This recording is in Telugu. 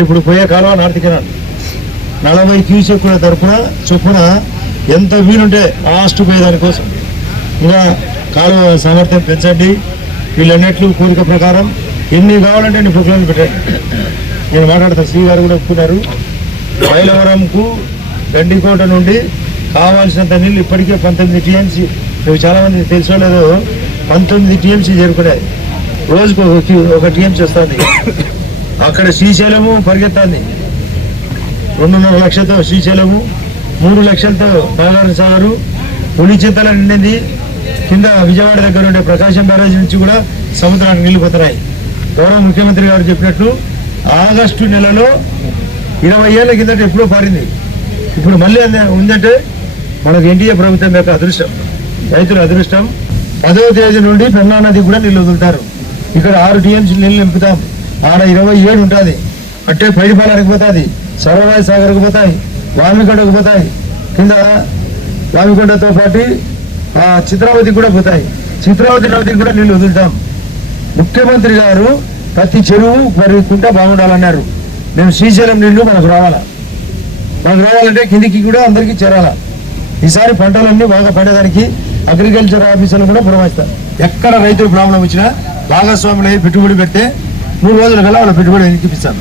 ఇప్పుడు పోయే కాలువ నాటికెనాడు నలభై క్యూసెక్కుల తరఫున చొప్పున ఎంత వీలుంటే లాస్ట్ పోయేదానికోసం ఇలా కాలువ సామర్థ్యం పెంచండి. వీళ్ళన్నట్లు కోరిక ప్రకారం ఎన్ని కావాలంటే అన్ని ప్రొక్లైన్ పెట్టాను నేను మాట్లాడతా శ్రీ గారు కూడా ఒప్పుకున్నారు. మైలవరంకు గండికోట నుండి కావాల్సినంత నీళ్ళు ఇప్పటికే పంతొమ్మిది టీఎంసీ నువ్వు చాలామంది తెలుసో లేదో పంతొమ్మిది టీఎంసీ చేరుకున్నాయి. రోజుకు ఒక టీఎంసీ వస్తుంది. అక్కడ శ్రీశైలము పరిగెత్తాంది. రెండున్నర లక్షలతో శ్రీశైలము మూడు లక్షలతో నాగార్జున సాగరు పులిచింతల నిండింది. కింద విజయవాడ దగ్గర ఉండే ప్రకాశం బ్యారేజ్ నుంచి కూడా సముద్రానికి నీళ్ళు పోతున్నాయి. గౌరవ ముఖ్యమంత్రి గారు చెప్పినట్లు ఆగస్టు నెలలో ఇరవై ఏళ్ళ కిందట ఎప్పుడో పారింది. ఇప్పుడు మళ్ళీ అంద- ఉందంటే మనకు ఎన్డీఏ ప్రభుత్వం యొక్క అదృష్టం రైతుల అదృష్టం. పదవ తేదీ నుండి పెన్నా నది కూడా నీళ్ళు వదులుతారు. ఇక్కడ ఆరు టీఎంసీ నీళ్ళు నింపుతాం. ఆడ ఇరవై ఏడు ఉంటుంది. అంటే పైడిపాలనికి పోతుంది సర్వరాయ సాగర్కి పోతాయి వామికొండకు పోతాయి. కింద వామికొండతో పాటు చిత్రావతి కూడా పోతాయి. చిత్రావతి నదికి కూడా నీళ్ళు వదులుతాం. ముఖ్యమంత్రి గారు ప్రతి చెరువు మరి కుంట బాగుండాలన్నారు. మేము శ్రీశైలం నీళ్ళు మనకు రావాలా? మనకు రావాలంటే కిందికి కూడా అందరికీ చేరాలా? ఈసారి పంటలన్నీ బాగా పండేదానికి అగ్రికల్చర్ ఆఫీసర్లు కూడా పురమాయిస్తారు. ఎక్కడ రైతులు ప్రాబ్లం వచ్చినా భాగస్వాములు పెట్టుబడి పెడితే మూడు రోజుల కల్లా వాళ్ళ పెట్టుబడి వెనక్కిపిస్తాను